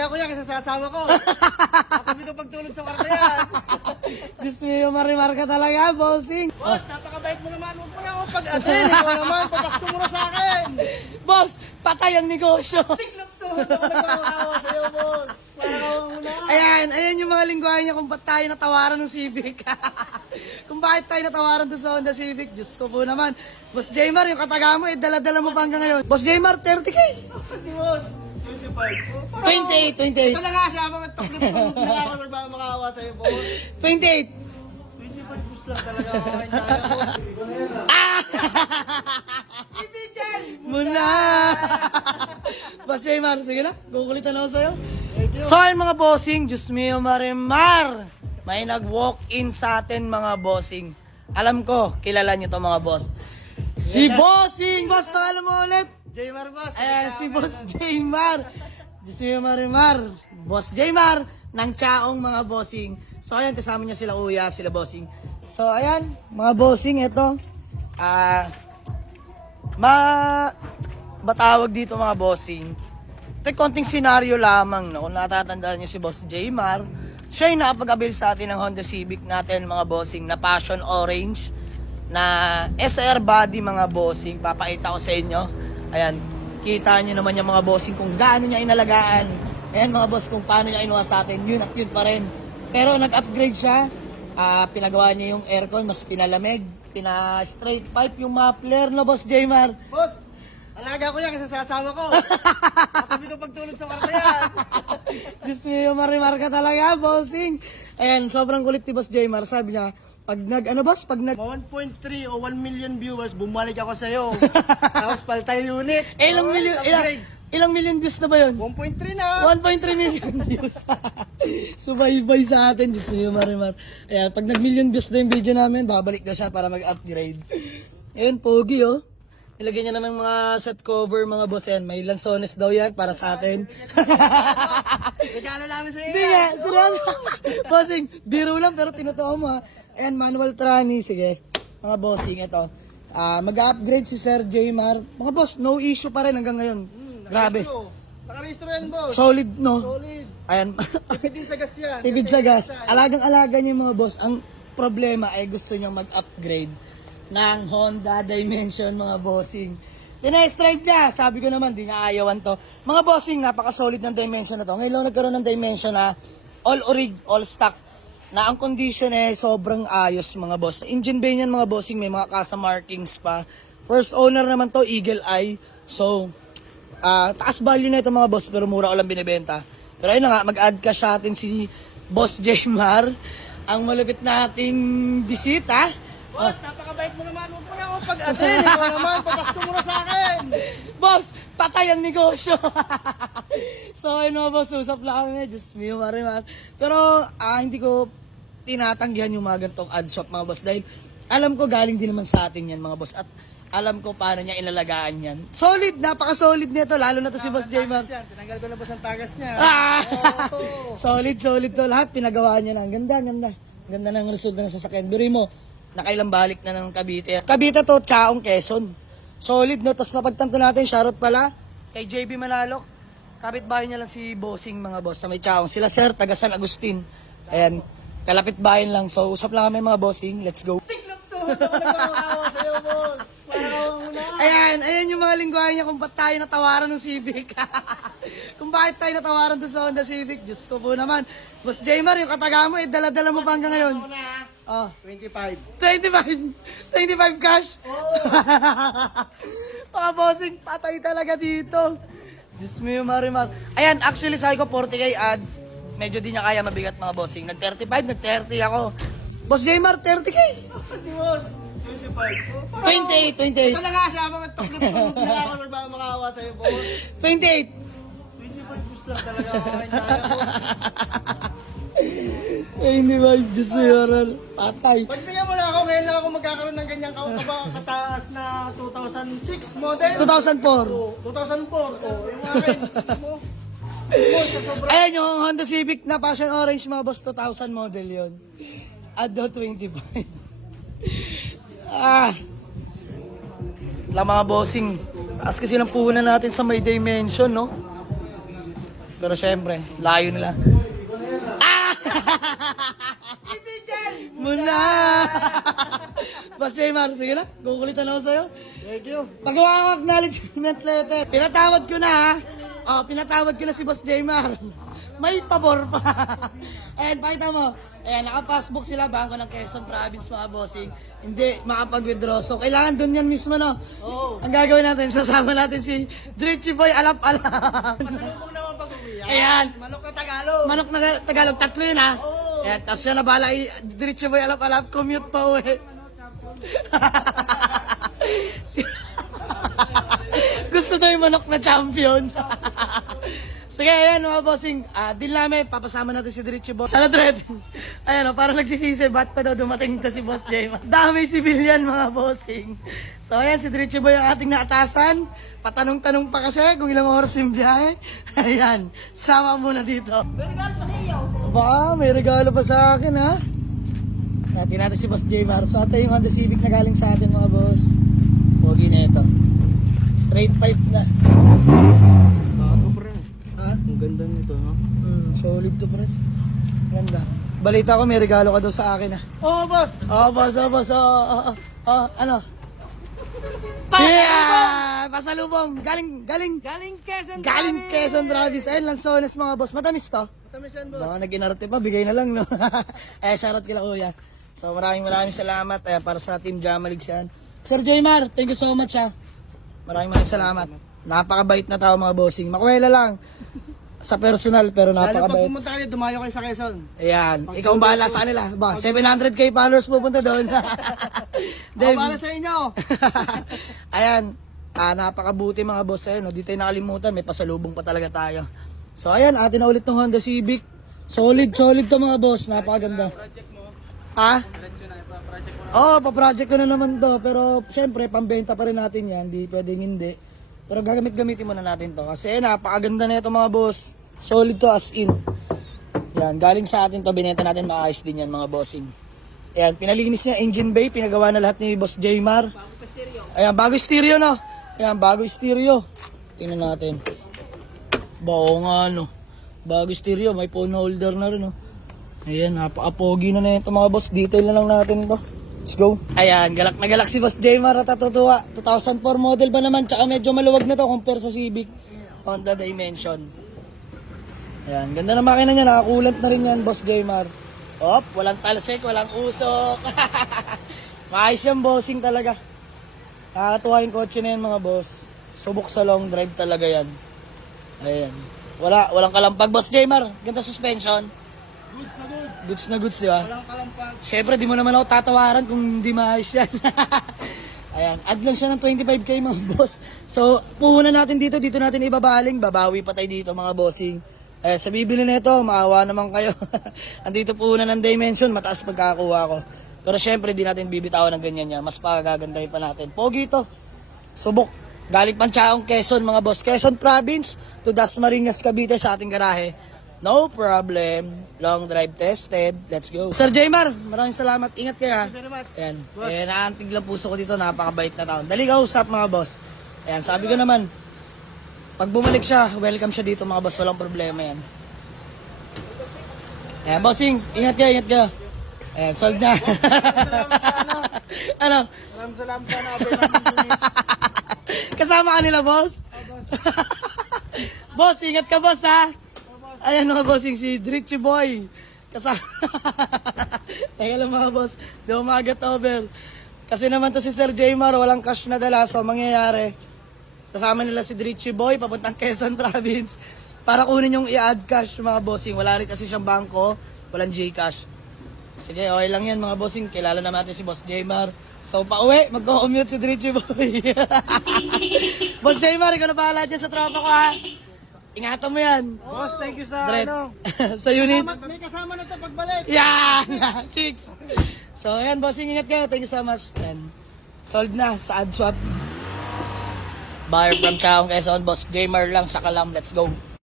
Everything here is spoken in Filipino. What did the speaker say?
Alaga ko yan kasi sa asawa ko. Kami nung pagtulog sa kwarto yan. Diyos mo, marimar ka talaga, bossing. Boss, napakabait mo naman. Huwag mo na ako pag-atin. Ikaw naman, papasko mo na sa akin. Boss, patay ang negosyo. Tiklop to. Ako nagmamakawa sa'yo, boss. Parang mo na. Ayan yung mga lingwahe niya kung ba't tayo natawaran ng Civic. Kung bakit tayo natawaran doon sa Honda Civic. Diyos ko po naman. Boss Jaymar, yung kataga mo, dala-dala mo pa hanggang ngayon. Boss Jaymar, 30K. Hindi, boss. 25. 28. Ito na nga siya, mga tiklop to. Na ako nagmamakawa sa'yo, boss. 28. 25 boost lang talaga ako. Kaya, boss. Ibigay Muna! Boss Jaymar, sige na, kukulitan ako sa'yo. So ayun mga bossing, Diyos mio marimar! May nag-walk-in sa atin mga bossing. Alam ko, kilala nyo to mga boss. Si Bossing! Boss, pangalan mo ulit? Jaymar, boss. Ayan, si Boss Jaymar. Diyos mio marimar. Boss Jaymar ng Chaong mga bossing. So ayan, kasama niya sila kuya, sila bossing. So ayan, mga bossing, ito. Batawag dito mga bossing. Ito konting senaryo lamang, no? Kung natatandaan niyo si Boss Jaymar, siya yung nakapag-avail sa atin ng Honda Civic natin mga bossing na Passion Orange na SR body mga bossing. Papakita ko sa inyo. Ayan, kita niyo naman yung mga bossing kung gaano niya inalagaan. Ayan mga boss, kung paano niya inuha sa atin, yun at yun pa rin. Pero nag-upgrade siya. Pinagawa niya yung aircon, mas pinalamig. Pina-straight pipe yung muffler, no Boss Jaymar? Boss, alaga ko yan kasi sa asawa ko. Kami nung pagtulog sa kwarto yan. Diyos mo, marimar ka talaga, bossing. Ayan, sobrang kulit ni Boss Jaymar. Sabi niya, pag 1.3 o 1 million viewers, bumalik ako sa'yo. Tapos paltay unit. Ilang million views na ba yun? 1.3 na. 1.3 million views. Subaybay sa atin, Diyos mo, marimar. Ayan, pag nag-million views na yung video namin, babalik na siya para mag-upgrade. Ayun, pogi oh. Nilagyan niya na ng mga set cover, mga boss yan. May lansones daw yan para sa atin. Regalo namin sa'yo. Hindi nga, seryoso. Bossing, biro lang pero tinotoo mo ha. Ayan, manual tranny, sige. Mga bossing, ito. Mag-upgrade si Sir Jaymar. Mga boss, no issue pa rin hanggang ngayon. Grabe. Nakarehistro yan, boss. Solid, no? Solid. Ayan. Tipid din sa gas yan. Tipid sa gas. Alagang-alaga niya yung mga boss. Ang problema ay gusto niyang mag-upgrade ng Honda Dimension, mga bossing. Tinest drive niya. Sabi ko naman, di niya ayawan to. Mga bossing, napaka-solid ng Dimension na to. Ngayon nagkaroon ng Dimension na all orig, all stock. Na ang condition eh, sobrang ayos, mga boss. Engine bay niyan, mga bossing, may mga kasa markings pa. First owner naman to, Eagle Eye. So, taas value na ito, mga boss, pero mura ko lang binibenta. Pero ayun na nga, mag-add ka sa atin si Boss Jaymar. Ang malupit nating bisita. Boss, napakabait mo naman. Huwag mo na ako pag-atin. Ikaw naman, papasko mo na sa akin. Boss, patay ang negosyo. So, ayun mga boss, usap lang kami. Diyos mio, marimar. Pero, hindi ko tinatanggihan yung mga gantong ad swap, mga boss. Dahil, alam ko galing din naman sa atin yan, mga boss. At alam ko paano niya inalagaan yan. Solid, napaka-solid nito. Lalo na to si Boss Jaymar. Tinanggal ko na boss ang tagas niya. Solid to. Lahat pinagawa niya na. Ganda. Ganda ng resulta ng sasakyan. Biri mo, nakailang balik na ng Cavite. Cavite to, Chaong, Quezon. Solid, no? Tapos napagtanto natin, shoutout pala kay JB Manalok. Kapit-bahay niya lang si Bossing, mga boss, sa may Chaong. Sila sir, taga San Agustin. Ayan, kalapit-bahay lang. So, usap lang kami mga bossing. Let's go. Tiklop to. Ako nagmamakawa sa'yo, boss. Parang mo na. Ayan yung mga lingwahe niya kung ba't tayo natawaran ng Civic. Kung bakit tayo natawaran doon sa Honda Civic. Diyos ko po naman. Boss Jaymar, yung kataga mo, dala-dala mo pa hanggang ngayon. Ako na. Oh. 25. 25 cash. Mga bossing, patay talaga dito. Diyos mo yung marimar. Ayan, actually sabi ko 40k ad. Medyo di niya kaya mabigat, mga bossing. Nag-35, nag-30 ako. Boss Jaymar, 30k. Hindi, boss. 25. 28. Ito na nga siya, mga tiklop to. Na ako nagmamakawa sa'yo, boss. 28. 25 boost lang talaga ako. Kaya, boss. Ay, hindi ba? Diyos mo yaral. Patay. Pagbigyan mo na ako, ngayon lang ako magkakaroon ng ganyang kataas na 2006 model. 2004. 2004. Yung akin. Mo. Sa sobrang. Ayan yung Honda Civic na Passion Orange, mga boss, 2000 model yon. Ado 25. Lang mga bossing. Taas kasi ng puhunan natin sa may dimension, no? Pero syempre, layo nila. Ah! Muna! Boss Jaymar, sige na. Kukulitan ako sa'yo. Thank you. Pagawa ko acknowledgement letter. Pinatawad ko na ha. Oh, pinatawad ko na si Boss Jaymar. May pabor pa. And pakita mo. Ayan, naka-passbook sila, Bangko ng Quezon Province, mga bossing. Hindi makapag-withdraw. So, kailangan dun yan mismo, no? Oo. Ang gagawin natin, sasama natin si Dritchy Boy Alap-Alap. Pasalubong naman pag-uwi. Ayan. Manok na Tagalog. Manok na Tagalog, tatlo yun ha. Oo. Ayan, tapos siya na bala, Dritchy Boy Alap-Alap, commute pa uwi. Gusto daw yung manok na champion. Sige, ayan mga bossing. Deal namin, papasama natin si Dritchy Boy. Ano, Dred? Ayan o, parang nagsisisi, ba't pa daw dumating to si Boss Jaymar? Dami civilian mga bossing. So ayan, si Dritchy Boy ang ating naatasan. Patanong-tanong pa kasi kung ilang oras yung biyahe. Ayan, sama muna dito. May regalo pa sa iyo. Ba, may regalo pa sa akin ha. Natin natin si Boss Jaymar. So ito yung Honda Civic na galing sa atin mga boss. Pogi na ito. Straight pipe na. Bago pre. Ha? Ang ganda nito, no? Solid to pre. Ganda. Balita ko may regalo ka daw sa akin ha. Oo, boss. Boss. Ano? Pasalubong. Galing Galing Quezon. Quezon Province. Ayun, Lanzones mga boss. Matamis to. Matamis yan, boss. Baka nag-inarte pa, bigay na lang, no? Shoutout kila kuya. So, maraming salamat para sa Team Jamalig yan. Sir Jaymar, thank you so much, ha. Maraming salamat. Napakabait na tao, mga bossing. Makuwela lang sa personal, pero Lalo pag napakabait. pumunta kayo, dumayo kayo sa Quezon. Ayan, ikaw ang bahala sa kanila. Ba, 700k followers pupunta doon. Ako para sa inyo. Ayan, napakabuti mga boss. Ayun, no? Di tayo nakalimutan, may pasalubong pa talaga tayo. So ayan, atin na ulit ng Honda Civic. Solid to mga boss, napakaganda. Ha? Pa-project ko na naman to. Pero syempre, pambenta pa rin natin yan. Di pwedeng hindi. Pero gamitin muna natin to. Kasi napakaganda na ito mga boss. Solid to as in. Yan, galing sa atin to. Binenta natin, maayos din yan mga bossing. Ayan, pinalinis niya engine bay. Pinagawa na lahat ni Boss Jaymar. Ayan, bago stereo no. Ayan, bago stereo. Tingnan natin. Bao nga no. Bago stereo, may phone holder na rin no. Ayan, napaka-pogi na ito mga boss. Detail na lang natin to. Let's go. Ayan, galak na galak si Boss Jaymar at natutuwa. 2004 model ba naman? Tsaka medyo maluwag na to compare sa Civic. Honda Dimension. Ayan, ganda na makina niya. Nakakulant na rin yan, Boss Jaymar. Op, walang talsik, walang usok. Maayos yung bossing talaga. Nakakatuwa yung kotse na yan mga boss. Subok sa long drive talaga yan. Ayan. Walang kalampag, Boss Jaymar. Ganda suspension. Goods na goods. Goods na goods, di ba? Walang kalampag. Siyempre, di mo naman ako tatawaran kung di maayos yan. Ayan, add lang siya ng 25k mga boss. So, puhunan natin dito natin ibabaling. Babawi pa tayo dito mga bossing. Sa bibili na ito, maawa naman kayo. Andito puhunan ng Dimension, mataas pagkakakuha ko. Pero siyempre, di natin bibitawan ng ganyan niya. Mas pagagandahin pa natin. Pogi ito. Subok. Galing Panchaong Quezon mga boss. Quezon Province to Dasmariñas, Cavite sa ating garahe. No problem. Long drive tested. Let's go. Sir Jaymar, maraming salamat. Ingat kayo ha. Thank you very much. Ayan. Naantig lang puso ko dito. Napakabait na tao. Dali ka usap mga boss. Ayan, sabi ko naman, pag bumalik siya, welcome siya dito mga boss. Walang problema yan. Ayan, bossing. Ingat kayo. Ayan, sold na. Salamat sa ano. Ano? Maraming salamat sa ano. Abay namin Kasama ka nila, boss? Boss, ingat ka, boss, ha? Ayan mga bossing, si Dritchy Boy. Kasama. Teka lang mga boss, di umagat over. Kasi naman to si Sir Jaymar, walang cash na dala. So, mangyayari, sasama nila si Dritchy Boy, papuntang Quezon Province, para kunin yung i-add cash mga bossing. Wala rin kasi siyang bangko, walang Gcash. Sige, okay lang yan mga bossing. Kilala naman natin si Boss Jaymar. So, pauwi, mag-commute si Dritchy Boy. Boss Jaymar, ikaw na bahala dyan sa tropa ko ha. Ingatan mo yan. Boss, thank you sa Dred. ano. Sa unit. May kasama na ito pagbalik. Yan! Chicks! So, ayan, bossing, ingat kayo. Thank you so much. And sold na sa ad swap. Buyer from Chaong Quezon, Boss Jaymar lang sa Kalam. Let's go.